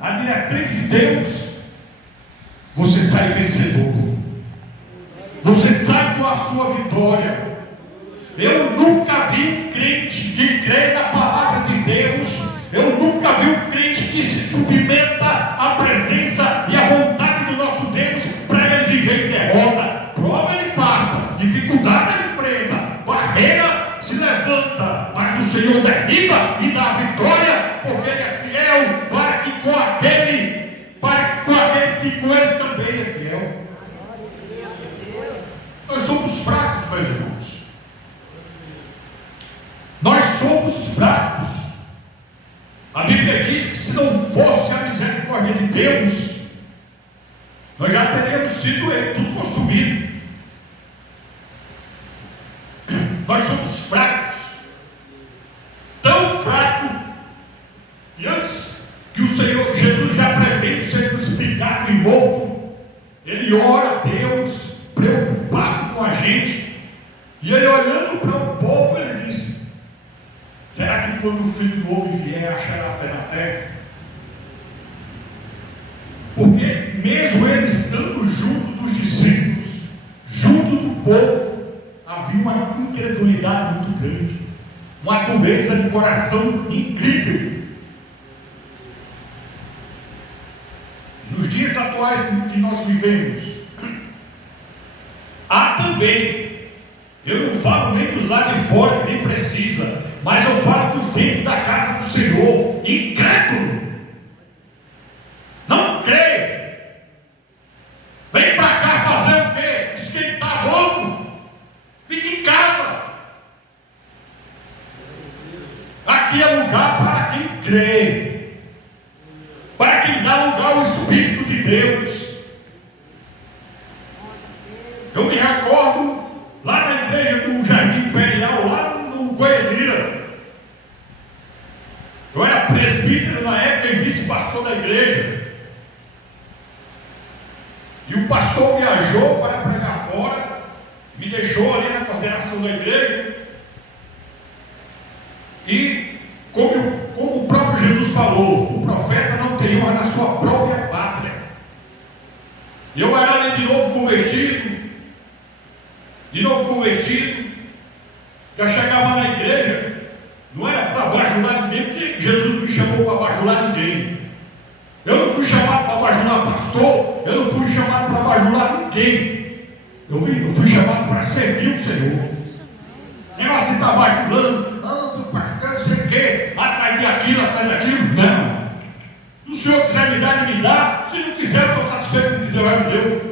a diretriz de Deus, você sai vencedor. Você sai com a sua vitória. Eu nunca vi um crente que crê na palavra de Deus. Eu nunca vi um crente que se submeta à presença e à vontade do nosso Deus para ele viver em derrota. Prova ele passa, dificuldade ele enfrenta, barreira se levanta, mas o Senhor derriba e dá a vitória, porque Ele é fiel para que com aquele que com Ele também é fiel. Nós somos fracos, meus irmãos. Nós somos fracos. A Bíblia diz que se não fosse a misericórdia de Deus, nós já teríamos sido tudo consumido. Nós somos fracos, tão fraco, e antes que o Senhor Jesus já prevendo ser crucificado e morto, Ele ora a Deus, preocupado com a gente, e Ele olhando para o povo, Ele diz: será que quando o Filho do Homem vier, achará fé na terra? Porque mesmo Ele estando junto dos discípulos, junto do povo, havia uma incredulidade muito grande, uma dureza de coração incrível. Nos dias atuais que nós vivemos, há também, eu não falo nem dos lá de fora, que nem precisa, mas eu falo dos dentro da casa do Senhor, incrédulo, não crê, vem para cá fazer o quê? Esquentar banco, fica em casa. Aqui é lugar para quem crê, para quem dá lugar ao Espírito de Deus. Eu me recordo lá na igreja do Jardim Imperial, lá no Goianira. Eu era presbítero na época e vice-pastor da igreja. E o pastor viajou para pregar fora, me deixou ali na coordenação da igreja. E como o próprio Jesus falou, o profeta não tem honra na sua própria pátria. Eu era ali de novo convertido, já chegava na igreja, não era para bajular ninguém, porque Jesus não me chamou para bajular ninguém. Eu não fui chamado para bajular pastor, eu não fui chamado para bajular ninguém. Eu fui chamado para servir o Senhor. Negócio de estar bajulando, do pastor, não sei o quê, atrás daquilo, não. Se o Senhor quiser me dar, Ele me dá. Se não quiser, eu estou satisfeito com o que Deus já me deu.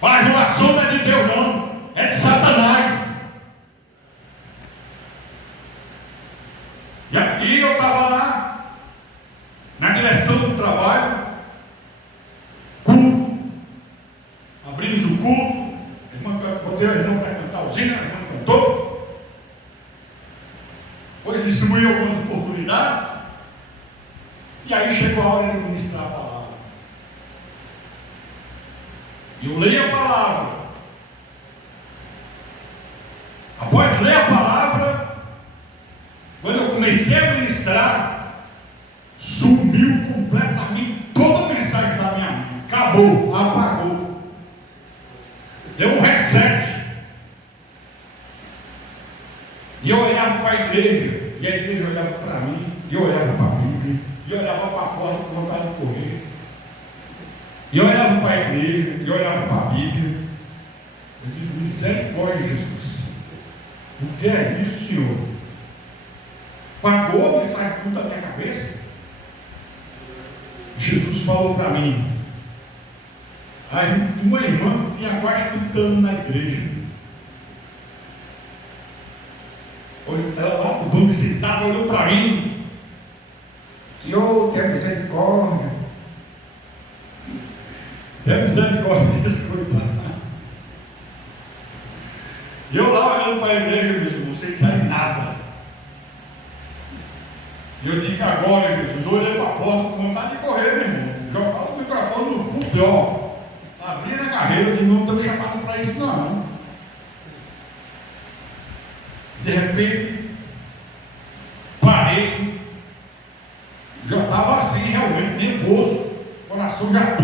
Bajulação não é de Deus, não, é de Satanás. E aqui eu estava lá, na direção do trabalho, culto, abrimos o culto, botei a irmã para cantar o hino, a irmã cantou, depois distribuí algumas oportunidades, e aí chegou a hora de ministrar a palavra. E eu leio a palavra. Após ler a palavra, quando eu comecei a ministrar, sumiu completamente toda a mensagem da minha mente. Acabou, apagou. Deu um reset. E eu olhava para a igreja, e a igreja olhava para mim, e eu olhava para a Bíblia, e eu olhava para a porta com vontade de correr. E eu olhava para a igreja, e eu olhava para a Bíblia. Eu digo: misericórdia, Jesus. O que é isso, Senhor? Pagou a mensagem tudo da minha cabeça? Jesus falou para mim: uma irmã que tinha quase 30 anos na igreja, ela lá no banco sentada, olhou para mim: Senhor, tenha misericórdia. Tenha misericórdia desse coitado. E eu lá olhando para a igreja, meus irmãos, sem sair nada. E eu digo: agora, Jesus, eu olhei para a porta com vontade de correr, meu irmão, jogar o microfone no púlpito, e ó, abrir a carreira, de não estou chamado para isso, não. De repente, parei, já estava assim, nervoso, coração já.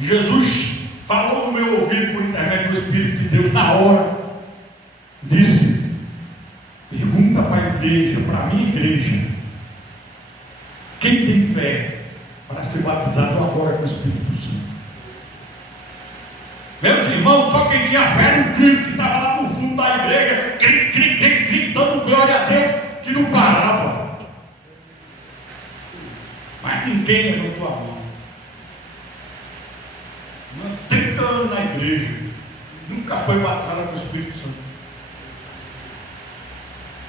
Jesus falou no meu ouvido por intermédio do Espírito de Deus na hora. Disse: pergunta para a igreja, para a minha igreja, quem tem fé para ser batizado agora com o Espírito Santo? Meus irmãos, só quem tinha fé era um grito que estava lá no fundo da igreja, gritando glória a Deus, que não parava. Mas ninguém levantou a mão. 30 anos na igreja, nunca foi batizada com o Espírito Santo.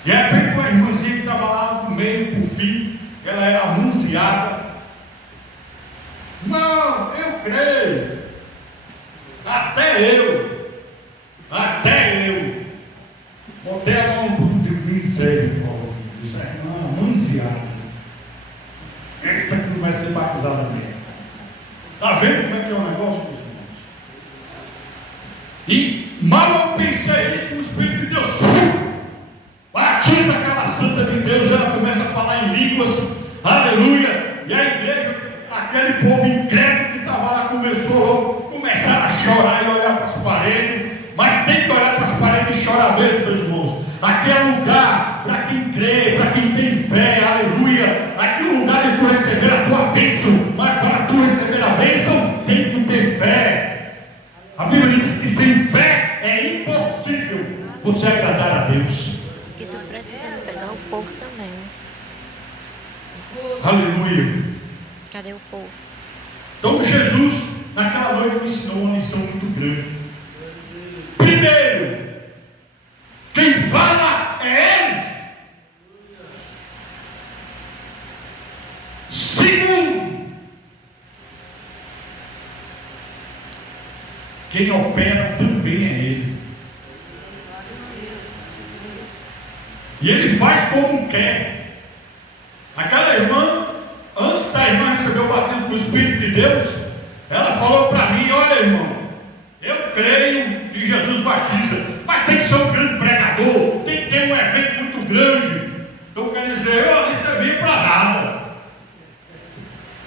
E de repente uma irmãzinha que estava lá no meio, por fim, ela era anunciada. Não, eu creio. Até eu. Botei a mão de miséria, diz a irmã anunciada. Essa que não vai ser batizada mesmo. Está vendo como é que é o negócio, meus irmãos? E mal eu pensei isso, o Espírito de Deus batiza aquela santa de Deus, ela começa a falar em línguas, aleluia, e a igreja, aquele povo incrédulo que estava lá, começaram a chorar e olhar para as paredes, mas tem que olhar para as paredes e chorar mesmo, meus irmãos. Aqui é lugar para quem crê, para quem tem fé, aleluia. Aqui é o lugar de tu receber a tua bênção, mas para tu receber a bênção, tem que ter fé. A Bíblia diz que sem fé é impossível você agradar a Deus. E tu precisa pegar o povo também, né? Aleluia. Cadê o povo? Então Jesus, naquela noite, me ensinou uma lição muito grande. Primeiro, quem fala é Ele. Segundo, quem opera também é Ele. E Ele faz como quer. Aquela irmã, antes da irmã receber o batismo do Espírito de Deus, ela falou para mim: olha, irmão, eu creio que Jesus batiza, mas tem que ser um grande pregador, tem que ter um evento muito grande. Então quer dizer, eu ali servi para nada.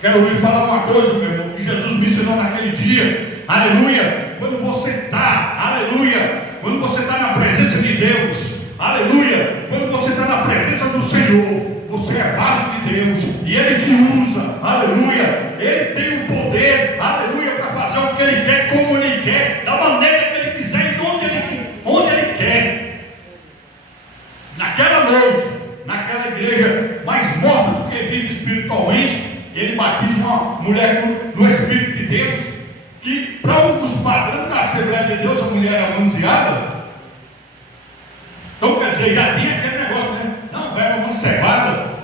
Quero ouvir falar uma coisa, meu irmão, que Jesus me ensinou naquele dia, aleluia. Quando você está, aleluia, quando você está na presença de Deus, aleluia, quando você está na presença do Senhor, você é vaso de Deus e Ele te usa, aleluia. Ele tem o poder, aleluia, para fazer o que Ele quer, como Ele quer, da maneira que Ele quiser e onde Ele quer. Naquela noite, naquela igreja mais morta do que vive espiritualmente, Ele batiza uma mulher no Espírito de Deus, que para um dos padrões da Assembleia de Deus, a mulher era manciada. Então quer dizer, já tinha aquele negócio, né? Não, vai uma mancebada.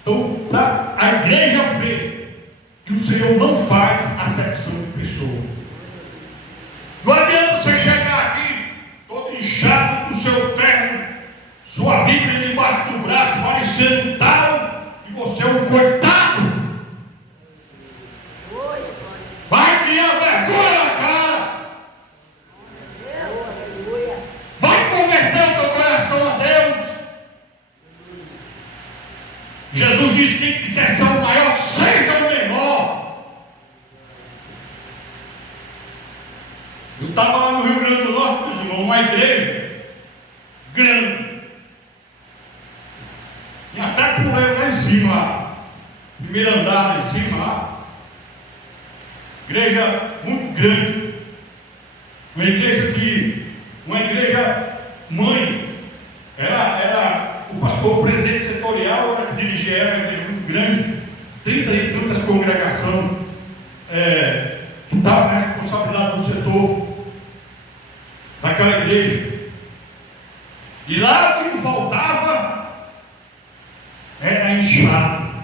Então, para a igreja ver que o Senhor não faz acepção de pessoa. Não adianta você chegar aqui todo inchado com o seu terno, sua Bíblia debaixo do braço, parecendo tal, e você é um coitado. Vai criar vergonha na cara. Vai converter o teu coração a Deus. Jesus disse que quem quiser ser o maior, seja o menor. Eu estava lá no Rio Grande do Norte, meus irmãos, uma igreja grande. E até pulei lá em cima, lá. Primeiro andar lá em cima, lá. Igreja muito grande. Uma igreja mãe. Era o pastor, o presidente setorial, era que dirigia, era uma igreja muito grande, 30 e tantas congregações, que estavam na responsabilidade do setor daquela igreja. E lá o que me faltava era inchado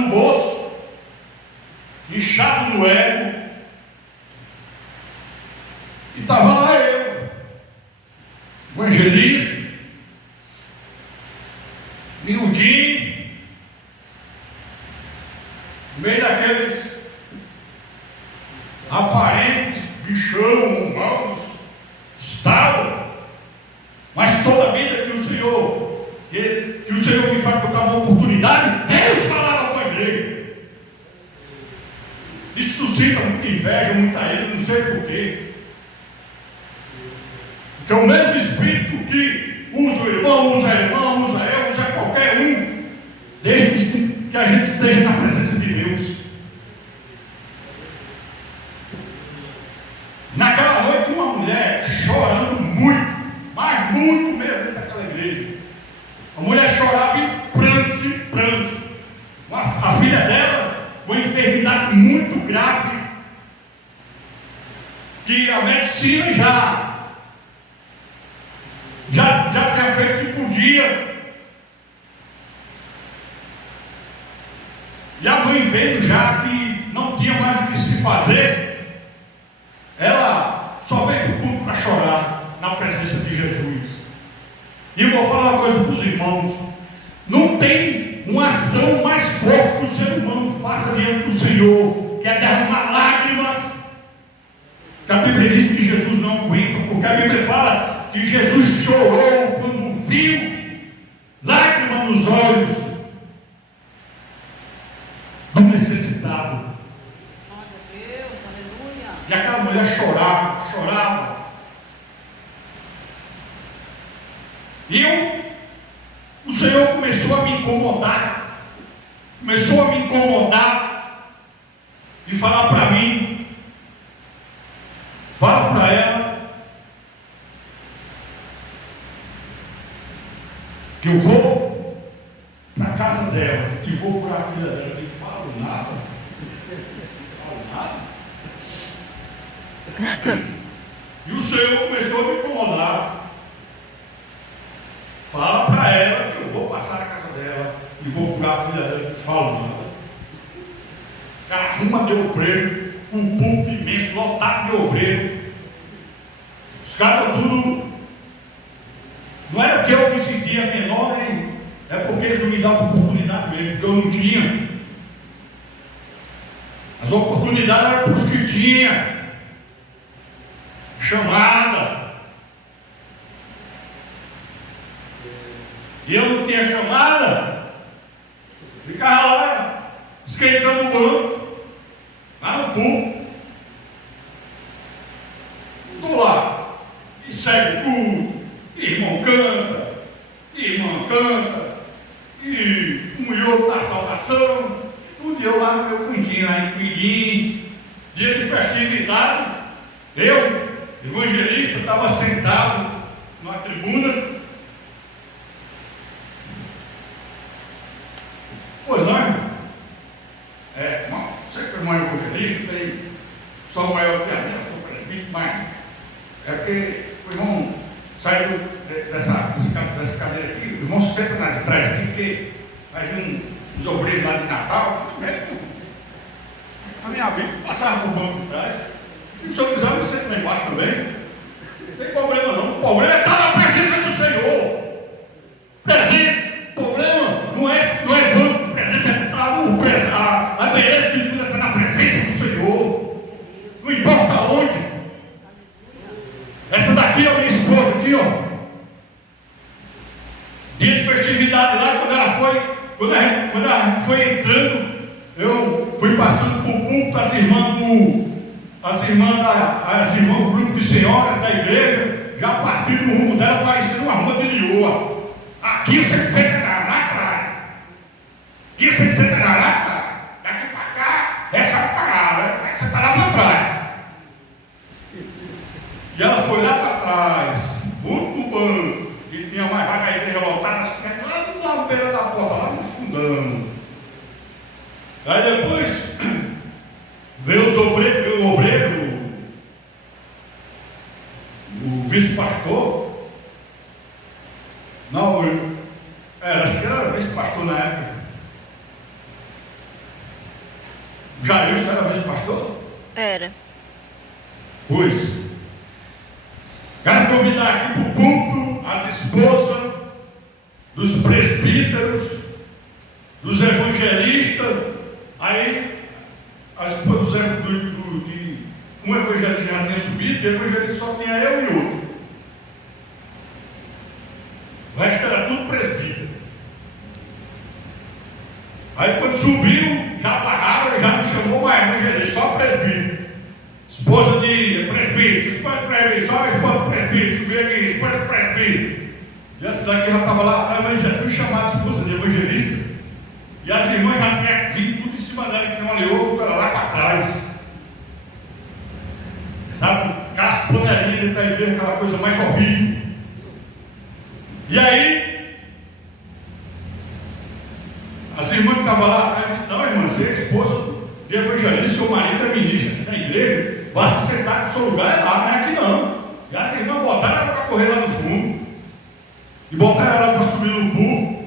no bolso, inchado no ego. E estava lá eu, evangelista, miudinho, no meio daqueles aparentes, bichão, humanos, tal, mas toda a vida que o Senhor me faz, que eu estava uma oportunidade muita inveja, muita ele, não sei porquê. Porque o mesmo Espírito que usa o irmão, usa a irmã, usa eu, usa qualquer um, desde que a gente esteja na presença de Deus. Naquela noite, uma mulher chorando muito, mas muito mesmo dentro daquela igreja. A mulher chorava em prantos e prantos. A filha dela, uma enfermidade muito grave, que a medicina já tinha feito o que podia. E a mãe vendo já que não tinha mais o que se fazer, ela só veio para o culto para chorar na presença de Jesus. E eu vou falar uma coisa para os irmãos: não tem uma ação mais forte que o ser humano faça diante do Senhor, que é derramar lágrimas, que a Bíblia diz que Jesus não aguenta, porque a Bíblia fala que Jesus chorou quando viu lágrimas nos olhos do necessitado. Glória a Deus, aleluia. E aquela mulher chorava. E o Senhor começou a me incomodar. E falar para mim, fala para ela que eu vou para a casa dela e vou curar a filha dela. Eu não falo nada. E o Senhor começou a me incomodar. Fala para ela que eu vou passar na casa dela e vou curar a filha dela. Eu não falo nada. Cara, arruma de obreiro, um púlpito imenso, lotado de obreiro. Os caras tudo. Não era porque eu me sentia menor, nem é porque eles não me davam oportunidade mesmo, porque eu não tinha. As oportunidades eram para os que tinham chamada. E eu não tinha chamada, ficava lá esquentando o banco, lá no púlpito. Estou lá, e segue o culto, e irmão canta, e irmã canta, e um e outro dá saudação, tudo eu lá no meu cantinho, lá em Cuidim, dia de festividade, eu, evangelista, estava sentado numa tribuna. Pois não, irmão? Irmão, você que é irmão evangelista, tem só maior que a minha, sou presbítero, mas é porque o irmão saiu dessa cadeira aqui, o irmão se senta lá de trás aqui, porque vai vir uns obreiros lá de Natal, a minha Bíblia passava por banco de trás, e o senhor quiser, você senta lá embaixo também, não tem problema não, o problema é estar na presença do Senhor. Presente, o problema não é banco. A beleza de tudo está na presença do Senhor. Não importa onde. Essa daqui é a minha esposa aqui, ó. Dia de festividade lá, quando a gente foi entrando, eu fui passando por púlpito, as irmãs do grupo de senhoras da igreja, já partindo no rumo dela, parecendo uma rua de lioa. Aqui você senta lá atrás. Aqui você senta lá atrás. Daqui para cá, essa parada, você está lá para trás. E ela foi lá para trás, muito no banco, e tinha mais vaga a igreja lotada, lá na beira da porta, lá no fundão. Aí depois veio o obreiro, o vice-pastor. Não, acho que era vice-pastor na época. Jailson era vice-pastor? Era. Pois. Quero convidar aqui para o púlpito as esposas dos presbíteros, dos evangelistas. Aí a esposa de um evangelista já tinha subido, e o evangelista só tinha eu e outro. O resto era tudo presbítero. Aí quando subiu, já pararam, já não chamou mais evangelista, só presbítero. esposa de presbítero, esposa de presbítero, só a esposa de presbítero, subir aqui, esposa de presbítero. E essa daqui já estava lá, a irmã já tinha chamado a esposa de evangelista. E as irmãs já tinham vindo tudo em cima dela, que não olhou, ela lá para trás. Sabe? Aquelas panelinhas dentro da igreja, aquela coisa mais horrível. E aí, as irmãs que estavam lá atrás disseram: não, irmã, você é esposa de evangelista, seu marido é ministro aqui na igreja, vá se sentar no seu lugar, é lá, não é aqui não. E as irmãs botaram ela para correr lá no fundo, e botaram ela para subir no púlpito.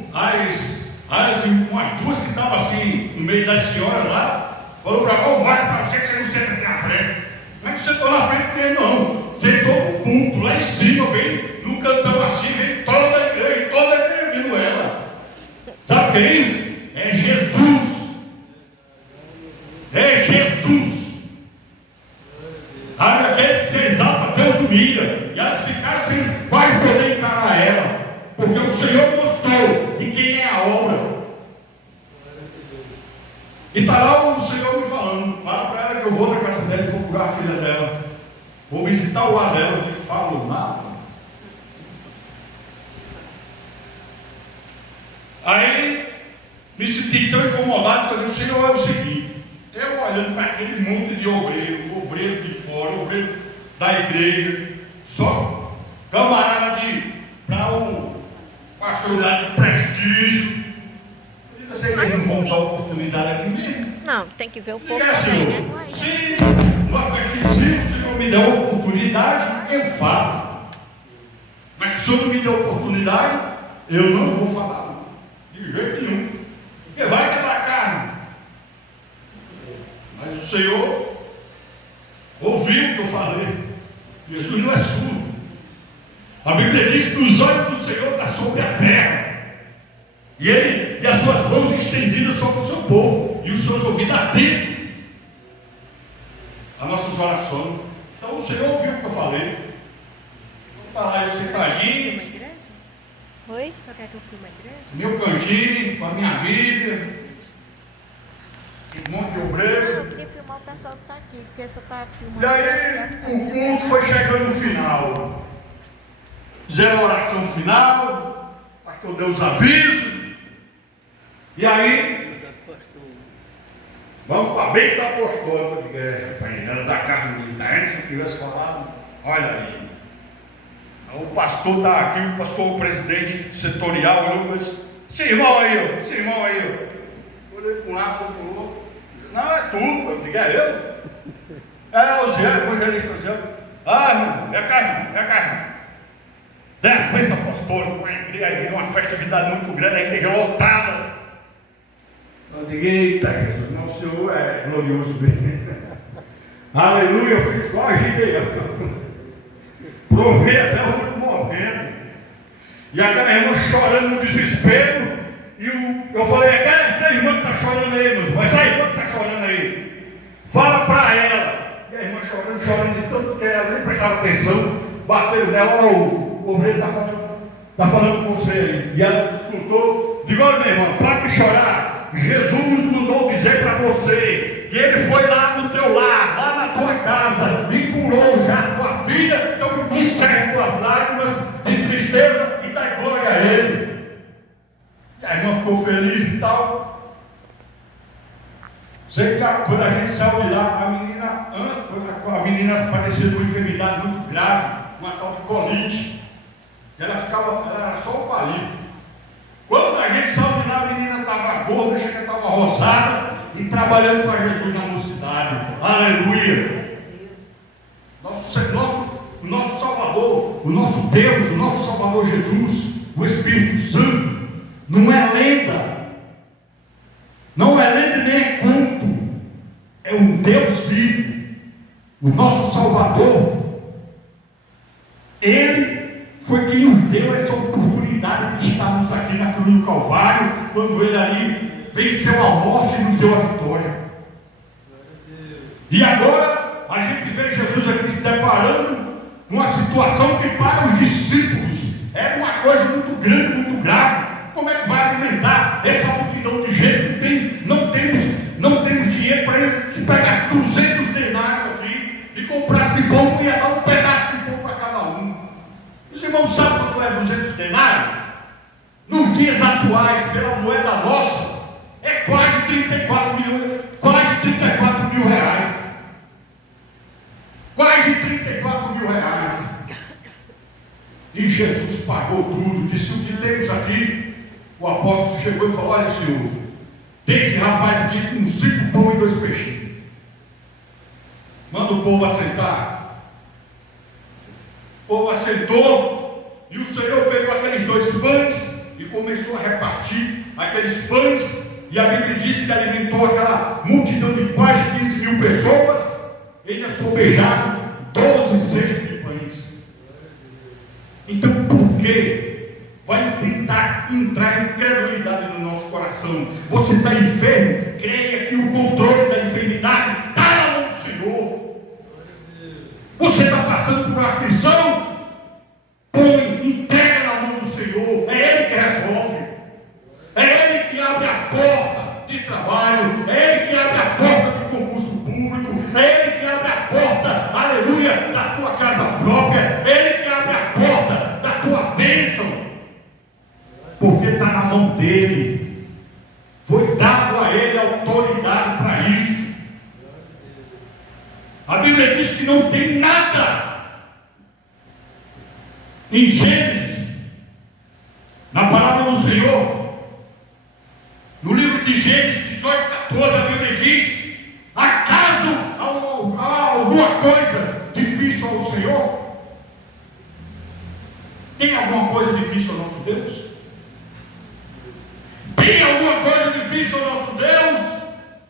Umas duas que estavam assim, no meio das senhoras lá, falou para ela: mostra para você que você não senta aqui na frente. Não é que você sentou na frente dele, não. Sentou no púlpito, lá em cima, bem, no cantão assim, vem toda a igreja vindo ela. Sabe o que é isso? É Jesus. É Jesus. Sabe, aquele que se exalta, Deus humilha. E elas ficaram sem quase poder encarar ela, porque o Senhor mostrou de quem é a obra. E está lá o Senhor me falando: fala para ela que eu vou na casa dela e vou curar a filha dela. Vou visitar o lar dela. Eu não falo nada. Aí me senti tão incomodado que eu disse: Senhor, é o seguinte, eu olhando para aquele monte de obreiro de fora, obreiro da igreja, só camarada para o pastor de prestígio. Eu sei que eles não vão dar oportunidade aqui mesmo. Não, tem que ver o povo Diga, também, Senhor, né? se numa festa, se o Senhor me der uma oportunidade, eu falo. Mas se o Senhor não me der oportunidade, eu não vou falar. Não. De jeito nenhum. Porque vai quebrar carne. Mas o Senhor ouviu o que eu falei. Jesus não é surdo. A Bíblia diz que os olhos do Senhor estão sobre a terra. E as suas mãos estendidas sobre o seu povo, e os seus ouvidos atentos às nossas orações. Então o Senhor ouviu o que eu falei. Está lá eu sentadinho. Oi? Só quer que eu filme a igreja? Meu cantinho, com a minha Bíblia, um monte de Não, eu obreiro. queria filmar o pessoal que está aqui, porque você está filmando. E aí o culto foi chegando no final. Fizeram a oração final, o pastor deu os avisos. E aí, vamos para a bênção apostólica de guerra, era da carne militar. Se eu tivesse falado, olha aí. O pastor está aqui, o pastor, o presidente setorial, olhou e disse: esse irmão aí, ó. Olhei para um lado, para o outro. Não, é tu, eu digo: é eu? É o Zé, o evangelista Zé. Ah, irmão, vem cá, irmão. 10 bênçãos apostólicas, uma igreja, uma festa de idade muito grande, a igreja lotada. Eu digo: eita, Jesus, não, o Senhor é glorioso mesmo. Aleluia, eu fiz igual a Gideão. Provei até o último momento. E aquela irmã chorando no desespero. E eu falei: essa irmã que está chorando aí, meus irmãos, essa irmã que está chorando aí, fala para ela. E a irmã chorando de tanto que ela nem prestava atenção. Bateram nela: olha, o obreiro está falando com você aí. E ela escutou. Digo: olha, minha irmã, para de chorar. Jesus mandou dizer para você que ele foi lá no teu lar, lá na tua casa, e curou já a tua filha. Então encerre tuas lágrimas de tristeza e dá glória a ele. E a irmã ficou feliz e tal. Sei que quando a gente saiu de lá, a menina parecia de uma enfermidade muito grave, uma tal de colite. E ela era só o palito. Quando a gente saiu de lá, a menina estava gorda, chega, estava rosada e trabalhando para Jesus na mocidade. Aleluia! O nosso Salvador, o nosso Deus, o nosso Salvador Jesus, o Espírito Santo, não é lenda. Não é lenda nem é conto. É um Deus vivo. O nosso Salvador, Ele foi quem nos deu essa oportunidade de estarmos aqui na cruz do Calvário, quando Ele ali venceu a morte e nos deu a vitória. E agora a gente vê Jesus aqui se deparando com uma situação que para os discípulos é uma coisa muito grande, muito grave. Como é que vai alimentar essa multidão de gente? Não temos dinheiro para se pegar 200 denários aqui e O apóstolo chegou e falou: olha, Senhor, tem esse rapaz aqui com 5 pão e 2 peixinhos. Manda o povo assentar. O povo assentou, e o Senhor pegou aqueles 2 pães e começou a repartir aqueles pães, e a Bíblia diz que alimentou aquela multidão de quase 15.000 pessoas, e ainda sobejaram 12 cestos de pães. Então, por que vai entrar incredulidade no nosso coração? Você está enfermo? Creia que o controle da enfermidade está na mão do Senhor. Você está passando por uma aflição? Põe, entrega na mão do Senhor. É Ele que resolve. É Ele que abre a porta de trabalho. É Ele que abre a porta de concurso público. É Ele que abre a porta, aleluia, da tua casa própria. É Ele que abre a porta da tua bênção. Porque está na mão dele. Foi dado a ele autoridade para isso. A Bíblia diz que não tem nada em Gênesis, na palavra do Senhor, no livro de Gênesis 18:14, a Bíblia diz: acaso há alguma coisa difícil ao Senhor? Tem alguma coisa difícil ao nosso Deus? Tem alguma coisa difícil ao nosso Deus?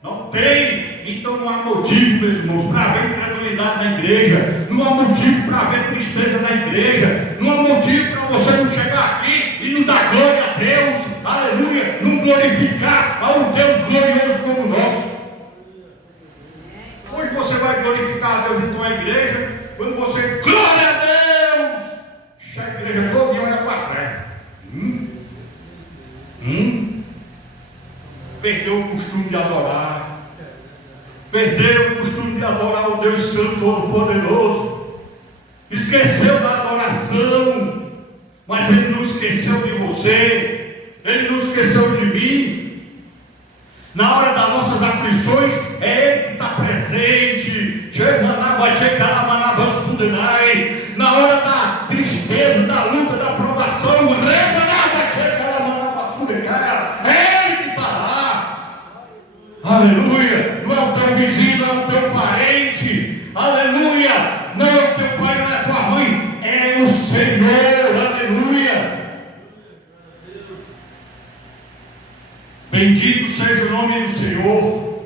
Não tem. Então não há motivo, meus irmãos, para haver incredulidade na igreja. Não há motivo para haver tristeza na igreja. Não há motivo para você não chegar aqui e não dar glória a Deus, aleluia, não glorificar a um Deus glorioso como o nosso. Onde você vai glorificar a Deus então a igreja? Quando você, glória a Deus, chega a igreja toda e olha para trás. Perdeu o costume de adorar. Perdeu o costume de adorar o Deus Santo Todo-Poderoso. Esqueceu da adoração. Mas Ele não esqueceu de você. Ele não esqueceu de mim. Na hora das nossas aflições, é Ele que está presente. Na hora da tristeza, da luta, da provação, é Ele que está lá. Aleluia. Não é o teu vizinho, não é o teu parente. Aleluia. Não é o teu pai, não é a tua mãe. É o Senhor. Aleluia. Bendito seja o nome do Senhor.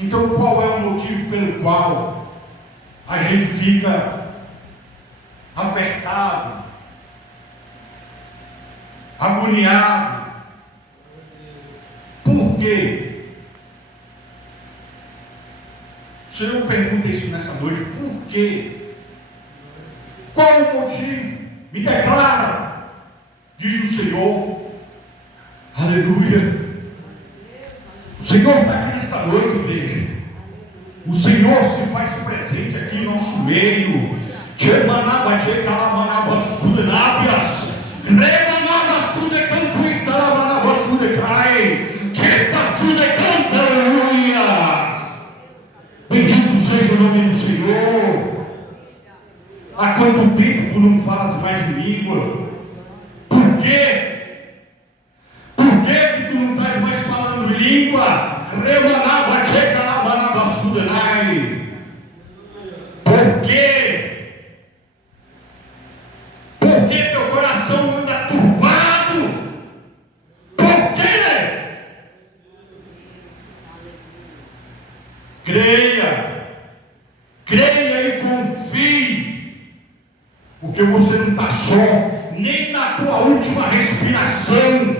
Então, qual é o motivo pelo qual a gente fica apertado, agoniado? Por quê? O Senhor pergunta isso nessa noite. Por quê? Qual o motivo? Me declara, diz o Senhor. Aleluia. O Senhor está aqui nesta noite, igreja. O Senhor se faz presente aqui em nosso meio. Bendito seja o nome do Senhor. Há quanto tempo tu não falas mais em língua? Por quê? Por que tu não estás mais falando língua? Por quê? Por que teu coração anda turbado? Por quê? Creia e confie, porque você não está só, nem na tua última respiração,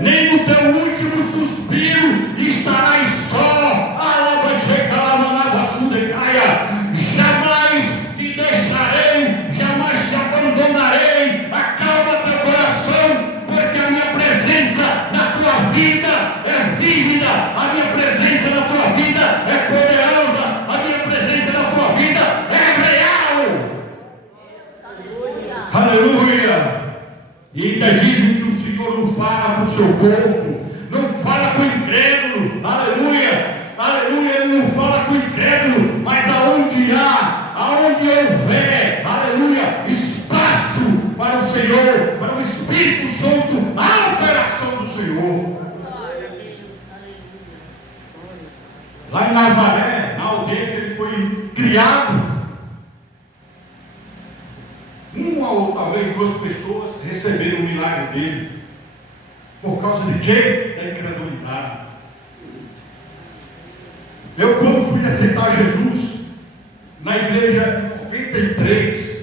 nem no teu último suspiro estarás só. Jamais te deixarei, jamais te abandonarei. Acalma teu coração, porque a minha presença na tua vida é vívida, a minha presença na tua vida é poderosa, a minha presença na tua vida é real. Aleluia. E ainda dizem que o Senhor não fala para o seu povo, não fala com o incrédulo. Aleluia. Aleluia. Ele não fala com o incrédulo, mas aonde houver, aleluia, espaço para o Senhor, solto a operação do Senhor. Glória a Deus. Aleluia. Lá em Nazaré, na aldeia que ele foi criado, uma ou talvez duas pessoas receberam o milagre dele. Por causa de quê? Da incredulidade. Eu, quando fui aceitar Jesus na igreja 93,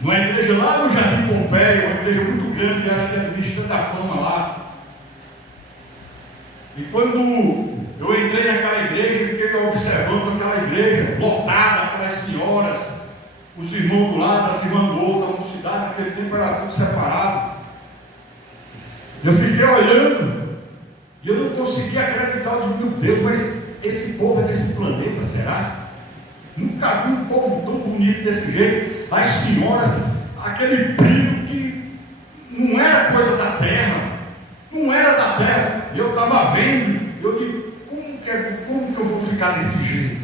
numa igreja lá no Jardim Pompeia, uma igreja muito grande, acho que é do Ministério da Fama lá. E quando eu entrei naquela igreja, eu fiquei observando aquela igreja lotada, aquelas senhoras, os irmãos do lado, as irmãs do outro, a mocidade, naquele tempo era tudo separado. Eu fiquei olhando e eu não conseguia acreditar. Eu digo, meu Deus, mas esse povo é desse planeta, será? Nunca vi um povo tão bonito desse jeito. As senhoras, aquele brilho que não era coisa da terra, não era da terra. E eu estava vendo, eu digo, como que eu vou ficar desse jeito?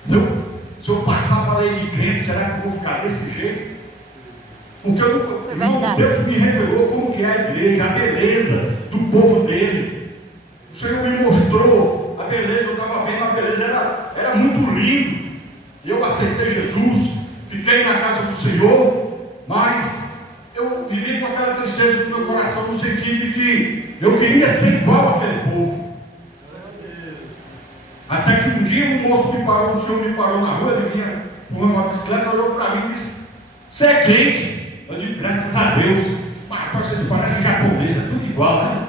Se eu passar para a lei de crente, será que eu vou ficar desse jeito? Porque Deus me revelou como que é a igreja, a beleza do povo dele. O Senhor me mostrou a beleza, eu estava vendo a beleza, era muito lindo. Eu aceitei Jesus, fiquei na casa do Senhor, mas eu vivi com aquela tristeza no meu coração, no sentido de que eu queria ser igual àquele povo. Até que um dia um moço me parou, um senhor me parou na rua, ele vinha com uma bicicleta, olhou para mim e disse, você é crente? Eu digo, graças a Deus. Disse, mas rapaz, vocês parecem japonês, é tudo igual, né?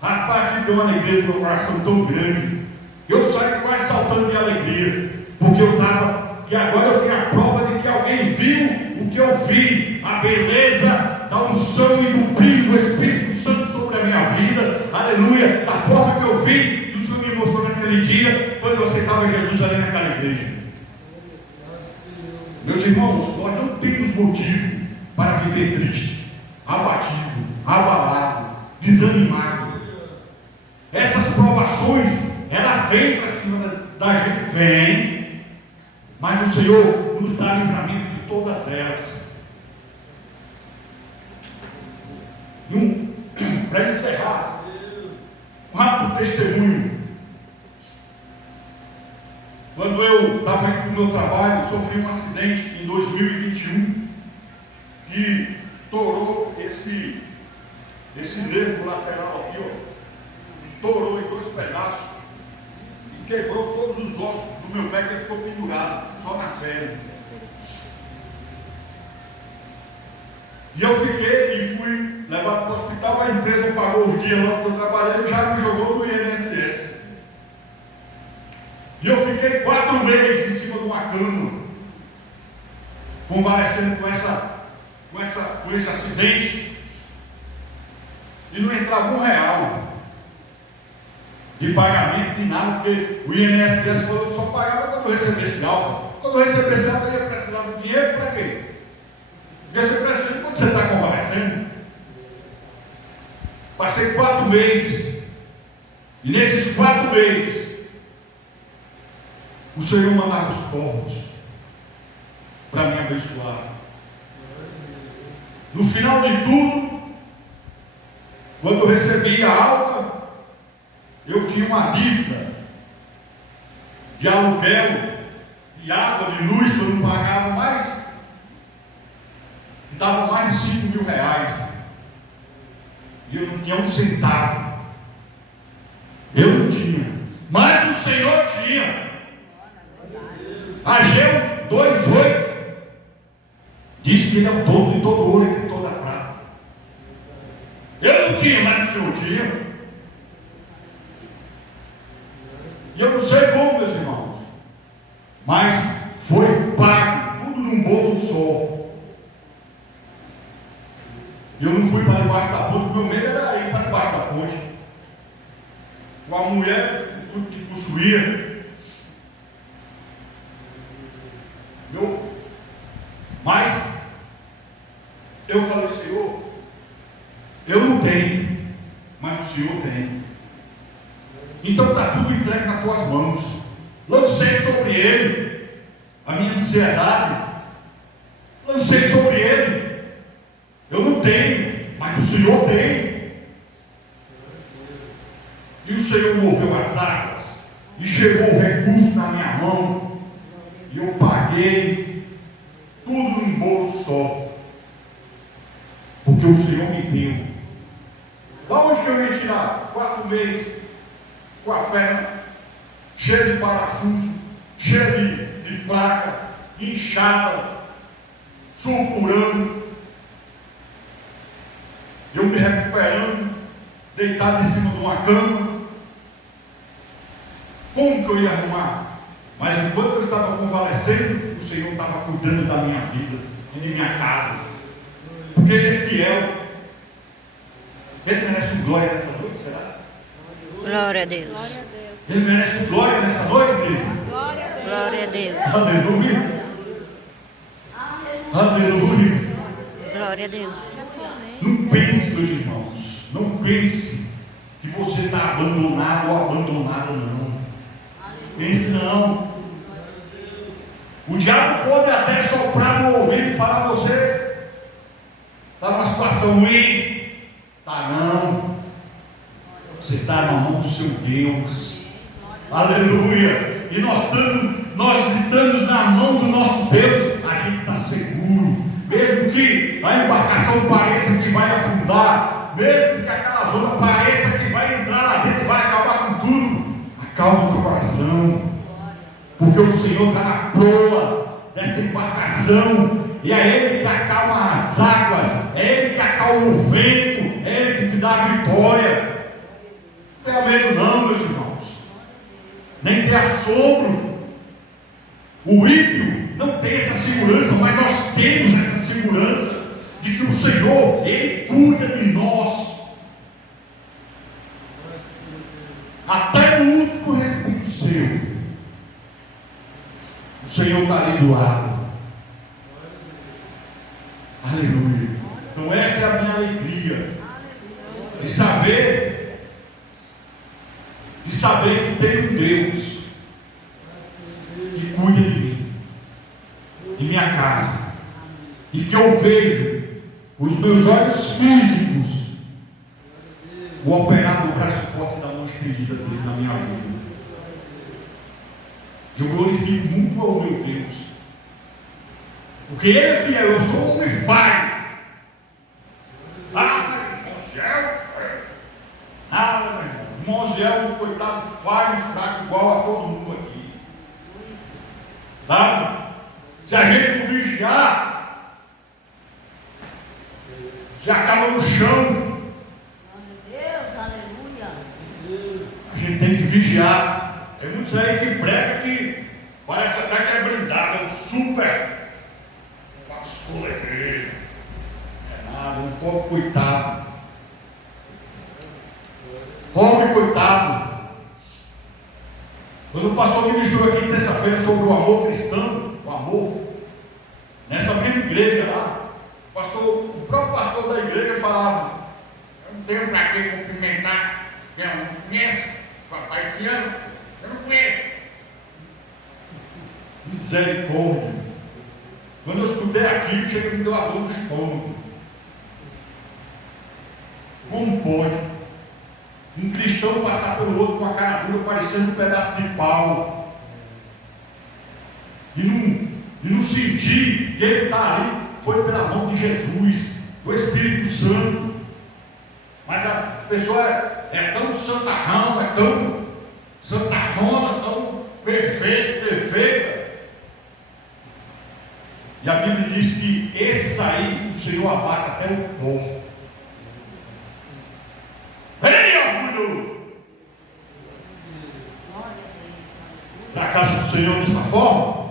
Rapaz, que deu uma alegria no meu coração tão grande. Eu saí quase saltando de alegria, porque eu estava, e agora eu tenho a prova de que alguém viu o que eu vi, a beleza da unção e do brilho do Espírito Santo sobre a minha vida, aleluia, da forma que eu vi, e o Senhor me mostrou naquele dia, quando eu aceitava Jesus ali naquela igreja. Meus irmãos, nós não temos motivo para viver triste, abatido, abalado, desanimado. Essas provações, ela vem para cima da gente, vem, mas o Senhor nos dá livramento de todas elas. Para encerrar, um rápido testemunho. Quando eu estava indo para o meu trabalho, sofri um acidente em 2021 e torou esse nervo lateral aqui, ó, torou em 2 pedaços e quebrou todos os ossos do meu pé, que ele ficou pendurado, só na perna. E eu fiquei e fui levado para o hospital, a empresa pagou os dias lá que eu trabalhei e já me jogou no INSS. E eu fiquei 4 meses em cima de uma cama, convalescendo com esse acidente, e não entrava R$1 de pagamento, de nada, porque o INSS falou que só pagava quando eu recebesse alta. Quando eu recebesse alta, eu ia precisar do dinheiro para quê? Porque você precisa quando você está convalescendo. Passei 4 meses, e nesses 4 meses, o Senhor mandava os povos para me abençoar. No final de tudo, quando eu recebi a alta, eu tinha uma dívida de aluguel, de água, de luz que eu não pagava mais, que dava mais de R$5.000, e eu não tinha um centavo. Eu não tinha, mas o Senhor tinha. Ageu 2:8 diz que Ele é o dono de todo ouro e de toda prata. Eu não tinha, mas o Senhor tinha. E eu não sei como, meus irmãos, mas foi pago, tudo num bolo só. E eu não fui para debaixo da ponte, meu medo era ir para debaixo da ponte. Com a mulher, tudo que possuía. Mas eu falei, Senhor, eu não tenho, mas o Senhor tem. Então está tudo entregue nas tuas mãos. Lancei sobre Ele a minha ansiedade, lancei sei sobre ele. Eu não tenho, mas o Senhor tem. E o Senhor moveu as águas e chegou o recurso na minha mão. E eu paguei tudo num bolo só. Porque o Senhor me deu. Da onde que eu ia tirar? 4 meses com a perna cheia de parafuso, cheia de placa, inchada, sulfurando. Eu me recuperando, deitado em cima de uma cama. Como que eu ia arrumar? Mas enquanto eu estava convalescendo, o Senhor estava cuidando da minha vida e de minha casa. Porque Ele é fiel. Ele merece um glória nessa noite, será? Glória a Deus. Ele merece um glória nessa noite, igreja? Glória a Deus. Aleluia. Aleluia. Glória a Deus. Não pense, meus irmãos, não pense que você está abandonado ou abandonada, não. Pense não. O diabo pode até soprar no ouvido e falar: você está numa situação ruim. Está não. Você está na mão do seu Deus. Aleluia. E nós estamos na mão do nosso Deus, a gente está seguro. Mesmo que a embarcação pareça que vai afundar, mesmo que aquela zona pareça que vai entrar lá dentro e vai acabar com tudo, acalma o teu coração, porque o Senhor está na proa dessa embarcação, e é Ele que acalma as águas, é Ele que acalma o vento, é Ele que te dá a vitória. Não tenha medo não, meus irmãos, nem tenha assombro. O ímpio não tem essa segurança, mas nós temos essa segurança de que o Senhor, Ele cuida de nós até no último respiro seu. O Senhor está ali do lado. Aleluia. Então essa é a minha alegria, de saber que tem um Deus que cuida de mim, de minha casa, e que eu vejo com os meus olhos físicos o operar do braço forte da mão estendida dele na minha vida. Eu glorifico muito ao meu Deus, porque Ele é fiel. Eu sou um homem falho. Mas Zé, nada, meu irmão. Irmão Zé é um coitado falho e fraco igual a todo mundo aqui. Sabe? Se a gente não vigiar, você acaba no chão. A gente tem que vigiar. Tem muitos aí que pregam que parece até que é blindado, é um super pastor da igreja. É nada, um pobre coitado. Pobre coitado. Quando o pastor ministrou aqui terça-feira sobre o amor cristão, o amor, nessa mesma igreja lá, o próprio pastor da igreja falava: eu não tenho para que cumprimentar, eu não conheço, papai esse ano, eu não conheço. Misericórdia. Quando eu escutei aquilo, chega e me deu a dor no estômago. Como pode um cristão passar pelo outro com a cara dura, parecendo um pedaço de pau, e não sentir que ele está ali? Foi pela mão de Jesus, do Espírito Santo. Mas a pessoa é tão santarrão, é tão santarrona, tão perfeita. E a Bíblia diz que esses aí o Senhor abate até o pó. Ele é orgulhoso. Da casa do Senhor dessa forma.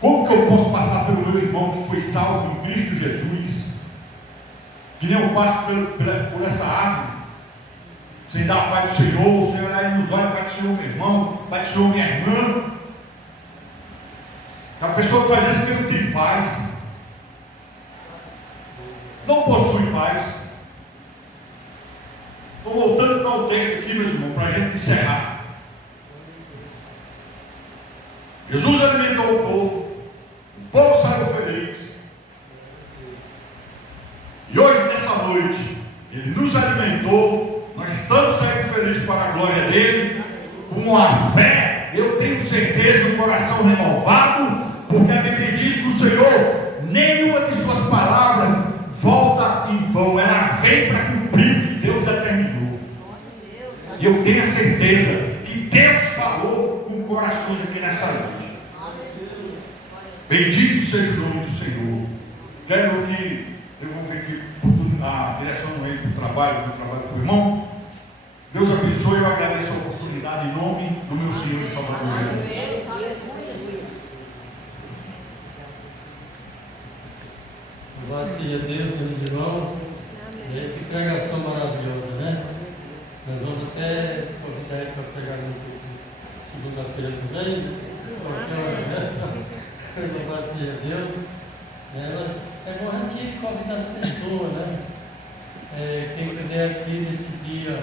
Como que eu posso passar pelo meu irmão que foi salvo em Cristo Jesus, que nem eu passo por essa árvore, sem dar a paz do Senhor, o Senhor olhar nos olhos: Pai do Senhor, meu irmão, Pai do Senhor, minha irmã. A pessoa que faz isso que não tem paz, não possui paz. Estou voltando para o texto aqui, meus irmãos, para a gente encerrar. Jesus alimentou o povo saiu feliz. E hoje, nessa noite, Ele nos alimentou, nós estamos saindo felizes para a glória dEle, com a fé, eu tenho certeza, o coração renovado, porque a Bíblia diz que o Senhor, nenhuma de suas palavras volta em vão, ela vem para cumprir o que Deus determinou. E eu tenho a certeza que Deus falou com corações aqui nessa noite. Bendito seja o nome do Senhor. Quero que devolver aqui a direção do meio para o trabalho para o irmão. Deus abençoe, eu agradeço a oportunidade em nome do meu Senhor e Salvador Jesus. Louvado seja Deus, meus irmãos. Que pregação maravilhosa, né? Nós vamos até convidar ele para pregar no segunda-feira também. Louvado seja Deus. É bom a gente convidar as pessoas, né? Quem puder aqui nesse dia,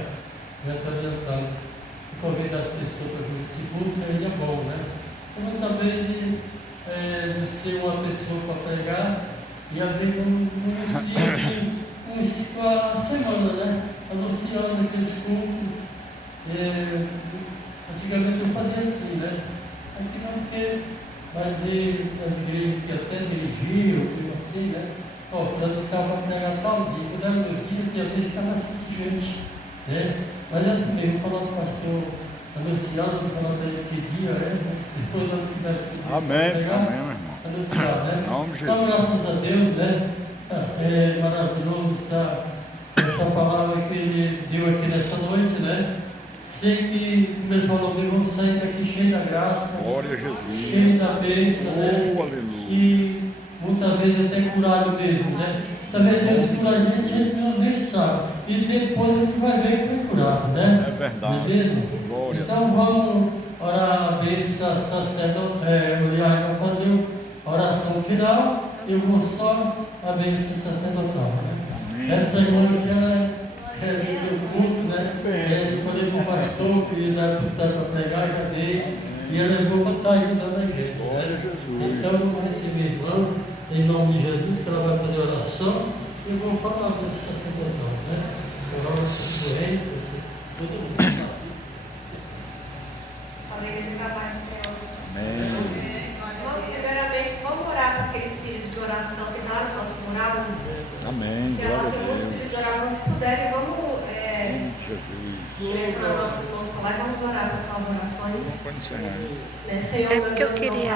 já estou adiantando, convidar as pessoas para vir nesse culto seria bom, né? Então, talvez você uma pessoa para pregar e abrir uma semana, né? Anunciando aqueles cultos. Antigamente eu fazia assim, né? Aqui não, porque mas as igrejas que até dirigiam, assim, né? Fulano estava para pregar tal dia, quando era meu dia, tinha vez estava assim de gente, né? Mas é assim mesmo, falando com o pastor anunciado, falando aí que dia é, né? Depois nós que deve pregar, anunciar, né? Então, graças a Deus, né? É maravilhoso essa palavra que ele deu aqui nesta noite, né? Sei que, como ele falou, vamos sair daqui cheio da graça, cheio da bênção, né? E muitas vezes até curado mesmo, né? Também Deus cura a gente nem sabe. E depois a gente vai ver que foi curado, né? É verdade. Não é mesmo? Glória. Então vamos orar a bênção sacerdote, o Liai vai fazer a oração final. Eu vou só a bênção sacerdotal, né? Essa irmã aqui, ela do culto, né? Eu falei para o pastor que ele era para pregar, já dei, e ela levou para estar ajudando a gente, né? Então vamos receber a irmã, em nome de Jesus, que ela vai fazer a oração, e eu vou falar desse sacerdotal, né? Orar por doente, todo mundo sabe. Falei de trabalho, Senhor. Amém. Nós, primeiramente, vamos orar por aquele espírito de oração que está no nosso moral. Amém. Que ela tem muito espírito de oração. Se puderem, vamos direcionar nossas mãos para lá e vamos orar por aquelas orações. Né, Senhor, É meu porque eu Deus, queria.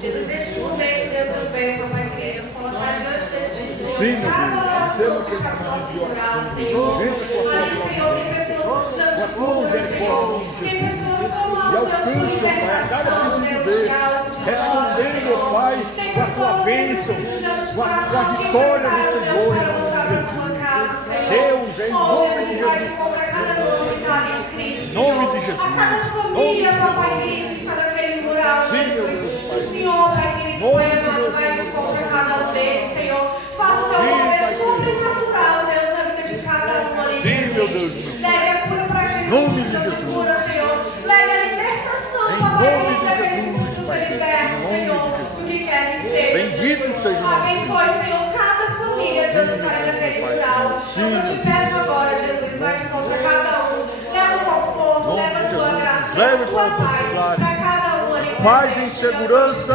Jesus, neste momento, Deus, eu venho, papai querido, colocar diante de Ti, Senhor, Sim, cada oração que está no nosso moral, Senhor. Ali, Senhor, tem pessoas precisando de cura, Senhor. Tem pessoas clamando, Deus, por libertação, Deus, de algo, de glória, Senhor. Tem pessoas precisando de coração quebrantado, Deus, para voltar para a tua casa, Senhor. Oh, Jesus, vai de encontrar cada nome que está ali escrito, Senhor. A cada família, papai querido, que está naquele mural, Jesus. O Senhor, Pai querido, Pai amado, vai de encontrar cada um deles, Senhor. Faça o teu mover sobrenatural, Deus, na vida de cada um ali presente. Leve a cura para aqueles que precisam de cura, Senhor. Leve a libertação, papai querido, daqueles que precisam ser libertos, Senhor, do que quer que seja, Jesus. Abençoe, Senhor, cada família, Deus, que está ali naquele mural. Eu te peço agora, Jesus, vai de encontrar cada um. Leva o conforto, leva a tua graça, leva a tua paz para cada um ali presente. Paz e segurança,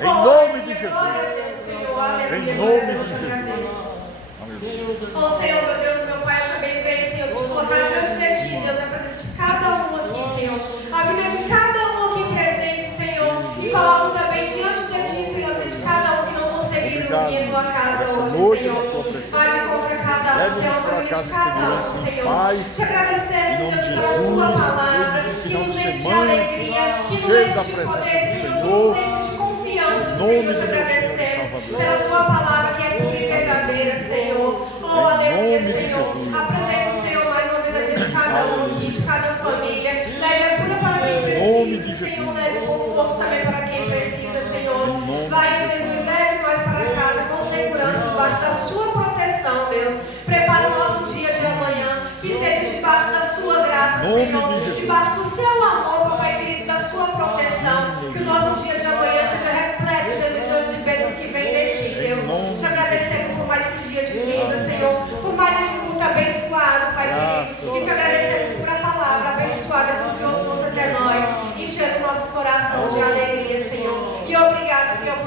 em nome de Jesus. Glória a Deus, Senhor. Aleluia. Em nome Eu de te Jesus. agradeço. Oh, Senhor, meu Deus, meu Pai, eu também venho, Senhor, te colocar diante de Ti, Deus, a presença de cada um aqui, Senhor. A vida de cada um aqui presente, Senhor. E coloco também diante de Ti, Senhor, a vida de cada um que não conseguiram vir em Tua casa hoje, Senhor. Vai de contra cada um, Senhor, a família de cada um, Senhor. Te agradecemos, Deus, pela Tua palavra, que nos enche de alegria, que nos enche de poder, Senhor, que nos enche de confiança, Senhor. Te agradecemos pela Tua palavra que é pura e verdadeira, Senhor. Oh, aleluia, Senhor. Apresenta, Senhor, mais uma vez a vida de cada um aqui, de cada família. Leve a cura para quem precisa, Senhor. Leve o conforto também para quem precisa, Senhor. Vai, Jesus, leve nós para casa com segurança, debaixo da Sua proteção, Deus. Prepara o nosso dia de amanhã, que seja debaixo da Sua graça, Senhor. Debaixo do Seu amor, Papai querido, da Sua proteção. Que o nosso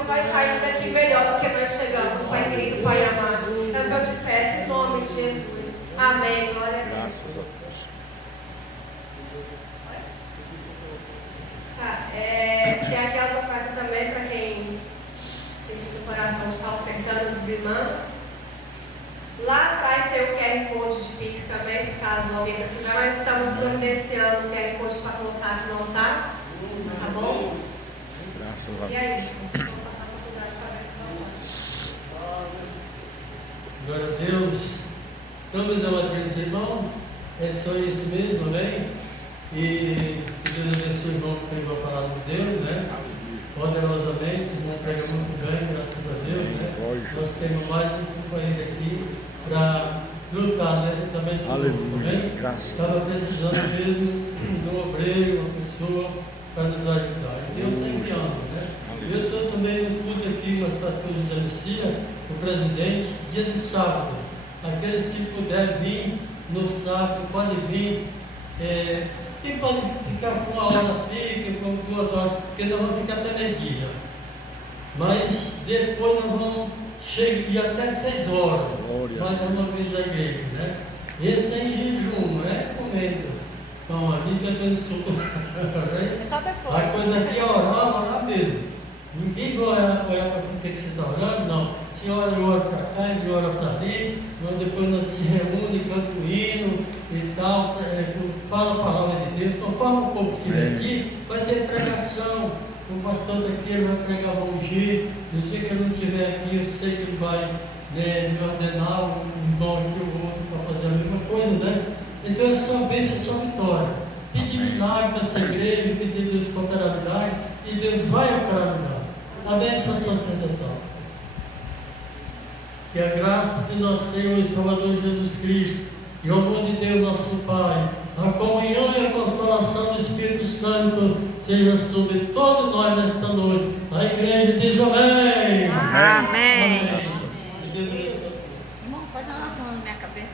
vai sair daqui melhor do que nós chegamos, Pai querido, Pai amado. É o que eu te peço em nome de Jesus. Amém. Glória a Deus. Graças a Deus. Tá, tem aqui as ofertas também para quem sentir que o coração está ofertando, dizimando. Lá atrás tem o QR Code de Pix também, se caso alguém precisar. Nós estamos providenciando o QR Code para colocar aqui no altar. Tá bom? Graças a E Deus. é isso. Vou passar a oportunidade para ver se Glória a Deus. Então, meus amados irmãos, é só isso mesmo, amém? E que Deus abençoe o irmão que pregou a palavra de Deus, né? Poderosamente, o irmão prega muito bem, graças a Deus, né? Nós temos mais um companheiro aqui para lutar, né? Também conosco, amém? Estava precisando mesmo de um obreiro, uma pessoa para nos ajudar. E Deus está enviando, né? Eu estou também no culto aqui, mas pastor José Lucia, o presidente, dia de sábado. Aqueles que puderem vir no sábado, podem vir. Quem pode ficar com uma hora, fica, com 2 horas, porque nós vamos ficar até meio-dia. Mas depois nós vamos chegar até 6 horas. Mais uma vez a igreja, né? Esse é em jejum, não é comendo. Então a Bíblia abençoa. A coisa aqui é orar mesmo. Ninguém vai olhar para o que você está orando, não. Se ora para cá, ele ora para ali, mas depois nós se reúne, canta o hino e tal, fala a palavra de Deus. Então fala um pouquinho aqui, vai ter pregação. O pastor daqui ele vai pregar bom dia. No dia que ele não estiver aqui, eu sei que ele vai me ordenar um irmão aqui ou outro para fazer a mesma coisa, né? Então é só bênção, é só vitória. Pedir milagre nessa igreja, pedir Deus para operar milagre, e Deus vai operar milagre. Amém, sua sacerdotal. Que a graça de nosso Senhor e Salvador Jesus Cristo, e o amor de Deus nosso Pai, a comunhão e a consolação do Espírito Santo seja sobre todos nós nesta noite. A igreja diz amém. Amém. Amém. Deus abençoe. Irmão, faz uma oração na minha cabeça.